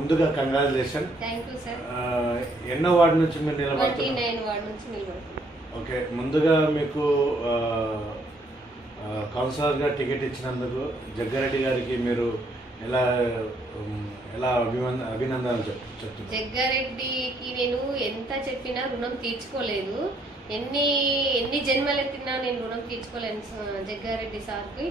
ముందుగా కంగ్రాచులేషన్. ఎన్నో వార్డు నుంచి మీరు నిలబడుతున్నారు? ఓకే ముందుగా మీకు కౌన్సిలర్గా టికెట్ ఇచ్చినందుకు జగ్గారెడ్డి గారికి మీరు ఎలా ఎలా అభిమంద అభినందనలు చెప్ చెప్తున్నారు? జగ్గారెడ్డికి నేను ఎంత చెప్పినా రుణం తీర్చుకోలేదు. ఎన్ని ఎన్ని జన్మలు ఎత్తినా నేను రుణం తీర్చుకోలేను జగ్గారెడ్డి సార్కి.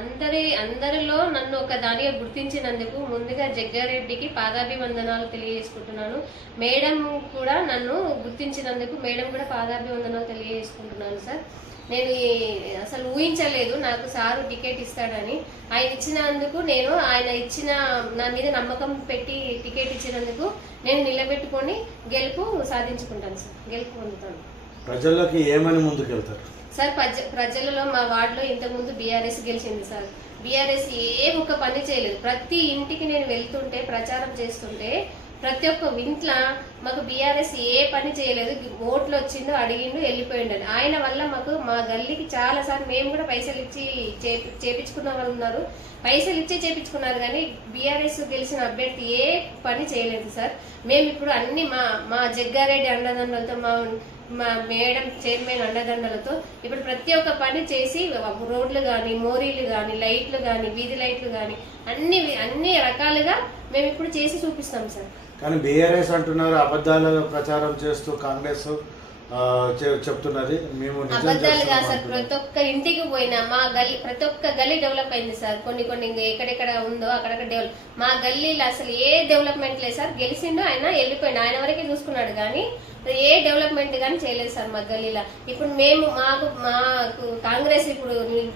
అందరి అందరిలో నన్ను ఒక దానిగా గుర్తించినందుకు ముందుగా జగ్గారెడ్డికి పాదాభివందనాలు తెలియజేసుకుంటున్నాను. మేడం కూడా నన్ను గుర్తించినందుకు మేడం కూడా పాదాభివందనాలు తెలియజేసుకుంటున్నాను సార్. నేను అసలు ఊహించలేదు నాకు సారు టికెట్ ఇస్తాడని. ఆయన ఇచ్చినందుకు నేను ఆయన ఇచ్చిన నా మీద నమ్మకం పెట్టి టికెట్ ఇచ్చినందుకు నేను నిలబెట్టుకొని గెలుపు సాధించుకుంటాను సార్ గెలుపు పొందుతాను. ప్రజల్లోకి ఏమని ముందుకెళ్తారు? సార్ ప్రజ ప్రజలలో మా వార్డులో ఇంతకుముందు బీఆర్ఎస్ గెలిచింది సార్. బీఆర్ఎస్ ఏ ఒక్క పని చేయలేదు. ప్రతి ఇంటికి నేను వెళ్తుంటే ప్రచారం చేస్తుంటే ప్రతి ఒక్క ఇంట్లో మాకు బీఆర్ఎస్ ఏ పని చేయలేదు. ఓట్లు వచ్చిందో అడిగిండు వెళ్ళిపోయిండు ఆయన వల్ల మాకు మా గల్లీకి చాలాసార్లు మేము కూడా పైసలు ఇచ్చి చేపించుకున్న వాళ్ళు ఉన్నారు. పైసలు ఇచ్చి చేపించుకున్నారు కానీ బీఆర్ఎస్ గెలిచిన అభ్యర్థి ఏ పని చేయలేదు సార్. మేము ఇప్పుడు అన్ని మా మా జగ్గారెడ్డి అండదండలతో మా మా మేడం చైర్మన్ అండదండలతో ఇప్పుడు ప్రతి ఒక్క పని చేసి రోడ్లు కానీ మోరీలు కానీ లైట్లు కానీ వీధి లైట్లు కానీ అన్ని అన్ని రకాలుగా మేము ఇప్పుడు చేసి చూపిస్తాం సార్. కానీ బీఆర్ఎస్ అంటున్నారు అబద్ధాల ప్రచారం చేస్తూ కాంగ్రెస్ చెప్తున్నది. మేము అబద్ధాలు కాదు సార్. ప్రతి ఒక్క ఇంటికి పోయినా మా గల్లీ ప్రతి ఒక్క గల్లీ డెవలప్ అయింది సార్. కొన్ని కొన్ని ఎక్కడెక్కడ ఉందో అక్కడక్కడ డెవలప్. మా గల్లీలో అసలు ఏ డెవలప్మెంట్ లేదు సార్. గెలిచిండు ఆయన వెళ్ళిపోయిండు. ఆయన వరకే చూసుకున్నాడు కానీ ఏ డెవలప్మెంట్ కానీ చేయలేదు సార్ మా గల్లీలో. ఇప్పుడు మేము మాకు మాకు కాంగ్రెస్ ఇప్పుడు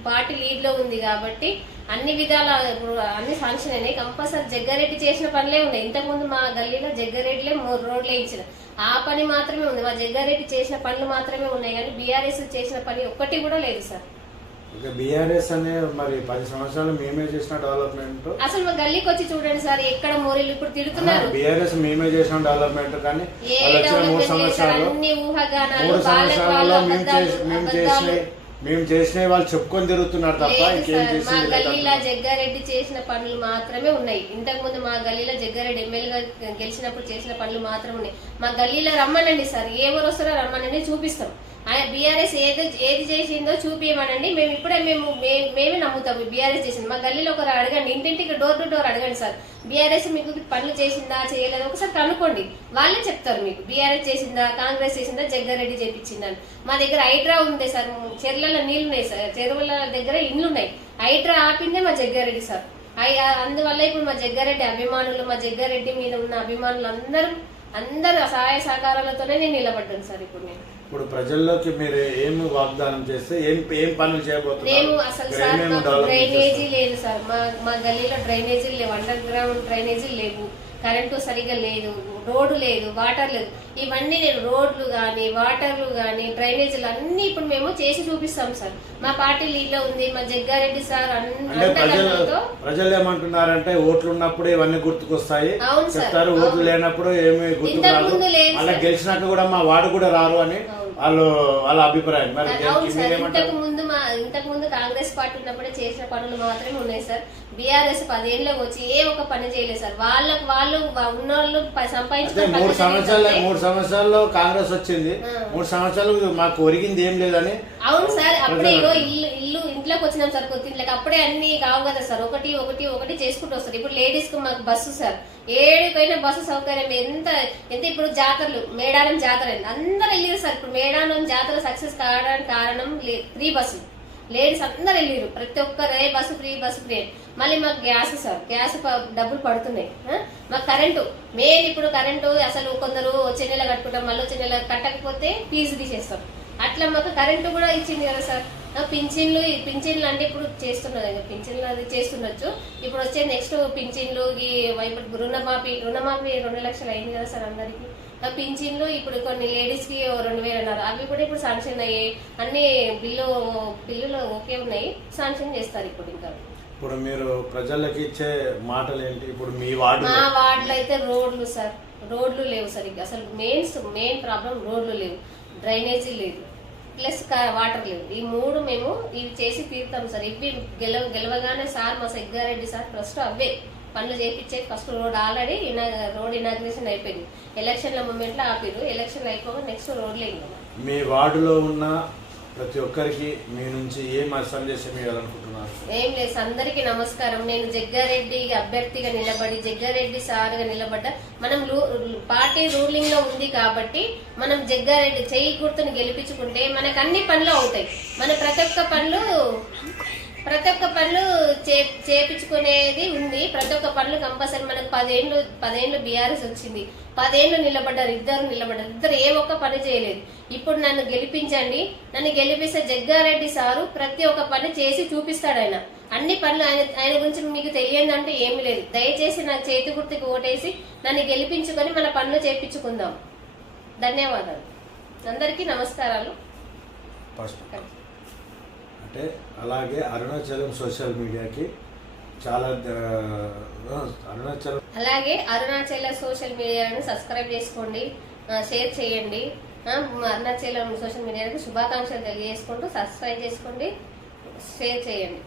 పార్టీ లీడ్లో ఉంది కాబట్టి అన్ని విధాల ఇప్పుడు అన్ని ఫంక్షన్ అయినాయి. కంపల్సరీ జగ్గారెడ్డి చేసిన పనులే ఉన్నాయి. ఇంతకుముందు మా గల్లీలో జగ్గారెడ్డిలే మూడు రోడ్లు వేయించిన ఆ పని మాత్రమే ఉంది. మా జగ్గారెడ్డి చేసిన పనులు మాత్రమే ఉన్నాయి. కానీ బీఆర్ఎస్ చేసిన పని ఒక్కటి కూడా లేదు సార్. ఇక బీఆర్ఎస్ అనే మరి పది సంవత్సరాలు మేమే చేసిన డెవలప్మెంట్ అసలు మా గల్లీకి వచ్చి చూడండి సార్ ఎక్కడ మోరీలు ఇప్పుడు తిడుతున్నారు బీఆర్ఎస్ మేమే చేసిన డెవలప్మెంట్ కానీ ఏ వాళ్ళు వచ్చిన మూడు సంవత్సరాలు మూడు సంవత్సరాల్లో మేము చేసి మేము చేసినవి మేము చేసినవి వాళ్ళు చెప్పుకొని తిరుగుతున్నారు తప్ప ఇంకేం మా గల్లీలో జగ్గారెడ్డి చేసిన పనులు మాత్రమే ఉన్నాయి. ఇంతకు ముందు మా గల్లీలో జగ్గారెడ్డి ఎమ్మెల్యేగా గెలిచినప్పుడు చేసిన పనులు మాత్రమే ఉన్నాయి. మా గల్లీలో రమ్మనండి సార్ ఊరు వస్తారో రమ్మనండి చూపిస్తాం. బీఆర్ఎస్ ఏది ఏది చేసిందో చూపించమనండి మేము ఇప్పుడే మేము మేమే నమ్ముతాం బీఆర్ఎస్ చేసింది మా గల్లీలో ఒకరు అడగండి ఇంటింటికి డోర్ టు డోర్ అడగండి సార్. బీఆర్ఎస్ మీకు పనులు చేసిందా చేయలేదా? ఒకసారి కనుక్కోండి. వాళ్ళే చెప్తారు మీకు. బీఆర్ఎస్ చేసిందా కాంగ్రెస్ చేసిందా జగ్గారెడ్డి చేపించిందని మా దగ్గర హైడ్రా ఉంది సార్. చెర్లలో నీళ్ళు ఉన్నాయి సార్. చెరువుల దగ్గర ఇండ్లు ఉన్నాయి హైడ్రా ఆపిందే మా జగ్గారెడ్డి సార్. అందువల్ల ఇప్పుడు మా జగ్గారెడ్డి అభిమానులు మా జగ్గారెడ్డి మీద ఉన్న అభిమానులు అందరూ అందరూ సహాయ సహకారాలతోనే నేను నిలబడ్డాను సార్ ఇప్పుడు నేను. ఇప్పుడు ప్రజల్లోకి మీరు ఏం వాగ్దానం చేస్తే ఏం ఏం పనులు చేయబోతున్నారు? అసలు సార్ డ్రైనేజీ? లేదు సార్. మా మా గల్లీలో డ్రైనేజీలు లేవు. అండర్ గ్రౌండ్ డ్రైనేజీలు లేవు. కరెంటు సరిగా లేదు రోడ్డు లేదు వాటర్ లేదు ఇవన్నీ నేను రోడ్లు కానీ వాటర్లు కానీ డ్రైనేజీలు అన్ని ఇప్పుడు మేము చేసి చూపిస్తాం సార్ మా పార్టీ లీడ్లో ఉంది మా జగ్గారెడ్డి సార్ ప్రజలు ఏమంటున్నారంటే ఓట్లు ఉన్నప్పుడు ఇవన్నీ గుర్తుకొస్తాయి అవును సార్, చెప్తారు. ఓట్లు లేనప్పుడు ఏమి సార్. గెలిచినాక కూడా మా వాడు కూడా రారు అని. వాళ్ళు వాళ్ళ అభిప్రాయం. మరి అవును సార్. ఇంతకు ముందు మా ఇంతకు ముందు కాంగ్రెస్ పార్టీ ఉన్నప్పుడే చేసిన పనులు మాత్రమే ఉన్నాయి సార్. బీఆర్ఎస్ పదేళ్ళకి వచ్చి ఏ ఒక పని చేయలేదు సార్. వాళ్ళకు వాళ్ళు ఉన్న వాళ్ళు సంపాదించుకున్న మూడు సంవత్సరాలు మూడు సంవత్సరాల్లో కాంగ్రెస్ వచ్చింది. మూడు సంవత్సరాలు మాకు ఒరిగింది ఏం లేదని అవును సార్. అప్పుడే ఇగో ఇల్లు ఇల్లు ఇంట్లోకి వచ్చినాం సార్ కొత్త ఇంట్లోకి అప్పుడే అన్ని కావు కదా సార్. ఒకటి ఒకటి ఒకటి చేసుకుంటూ వస్తారు. ఇప్పుడు లేడీస్కు మాకు బస్సు సార్. ఏడికైనా బస్సు సౌకర్యం ఎంత ఎంత ఇప్పుడు జాతరలు మేడారం జాతర అందరూ వెళ్ళారు సార్. ఇప్పుడు మేడారం జాతర సక్సెస్ కావడానికి కారణం ఫ్రీ బస్సు లేడీస్ అందరు వెళ్ళారు ప్రతి ఒక్కరే బస్సు ఫ్రీ బస్సు ఫ్రీ మళ్ళీ మాకు గ్యాస్ సార్. గ్యాస్ ప- డబ్బులు పడుతున్నాయి. మాకు కరెంటు. మెయిన్ ఇప్పుడు కరెంటు అసలు కొందరు వచ్చే నెల కట్టుకుంటాం మళ్ళీ వచ్చే నెల కట్టకపోతే ఫీజు తీసేస్తాం. అట్లా మాకు కరెంటు కూడా ఇచ్చింది కదా సార్. పింఛన్లు పింఛన్లు అంటే ఇప్పుడు చేస్తున్నారు కదా పింఛన్లు అది చేస్తుండొచ్చు. ఇప్పుడు వచ్చే నెక్స్ట్ పింఛన్లు ఈ ఇప్పుడు రుణమాఫీ రుణమాఫీ రెండు లక్షలు అయింది కదా సార్ అందరికి. పింఛన్లు ఇప్పుడు కొన్ని లేడీస్కి ఓ రెండు వేలు అన్నారు. అవి కూడా ఇప్పుడు శాంక్షన్ అయ్యాయి అన్ని బిల్లు బిల్లులు ఓకే ఉన్నాయి. శాంక్షన్ చేస్తారు ఇప్పుడు ఇంకా. ఇప్పుడు మీరు ప్రజలకు ఇచ్చే మాటలు ఏంటి ఇప్పుడు మీ వార్డు మా వార్డులో అయితే రోడ్లు సార్ రోడ్లు లేవు సరిగ్గా అసలు మెయిన్ మెయిన్ ప్రాబ్లం రోడ్లు లేవు. డ్రైనేజీ లేదు. ప్లస్ వాటర్ లేవు. ఈ మూడు మేము ఇవి చేసి తీరుతాం సార్. ఇవి గెలవ గెలవగానే సార్ మా సెగ్గారెడ్డి సార్ ఫస్ట్ అవే పనులు చేయించే first road already road inauguration అయిపోయింది. ఎలక్షన్ల మూమెంట్లో ఆపిరు ఎలక్షన్లు అయిపోగా నెక్స్ట్ రోడ్ లేదు మీ వార్డులో ఉన్న ప్రతి ఒక్కరికి మీ నుంచి ఏం సందేశం ఇవ్వాలనుకుంటున్నారు? ఏం లేదు అందరికీ నమస్కారం. నేను జగ్గారెడ్డి అభ్యర్థిగా నిలబడి జగ్గారెడ్డి సార్గా నిలబడ్డ మనం పార్టీ రూలింగ్లో ఉంది కాబట్టి మనం జగ్గారెడ్డి చేయి గుర్తును గెలిపించుకుంటే మనకు అన్ని పనులు అవుతాయి. మన ప్రతి ఒక్క పనులు ప్రతి ఒక్క పనులు చే చేపించుకునేది ఉంది. ప్రతి ఒక్క పనులు కంపల్సరీ మనకు పదేళ్ళు పదేళ్ళు బీఆర్ఎస్ వచ్చింది. పదేళ్ళు నిలబడ్డారు ఇద్దరు నిలబడ్డారు. ఇద్దరు ఏ ఒక్క పని చేయలేదు. ఇప్పుడు నన్ను గెలిపించండి. నన్ను గెలిపిస్తే జగ్గారెడ్డి సారు ప్రతి ఒక్క పని చేసి చూపిస్తాడు ఆయన. అన్ని పనులు ఆయన ఆయన గురించి మీకు తెలియదంటే ఏమీ లేదు. దయచేసి నా చేతి గుర్తుకి ఓటేసి నన్ను గెలిపించుకొని మన పనులు చేపించుకుందాం. ధన్యవాదాలు. అందరికీ నమస్కారాలు. ఫస్ట్ అంటే అలాగే అరుణాచలం సోషల్ మీడియాకి చాలా అరుణాచలం అలాగే అరుణాచల సోషల్ మీడియాను సబ్స్క్రైబ్ చేసుకోండి షేర్ చేయండి అరుణాచలం సోషల్ మీడియాకి శుభాకాంక్షలు తెలియజేసుకుంటూ సబ్స్క్రైబ్ చేసుకోండి షేర్ చేయండి.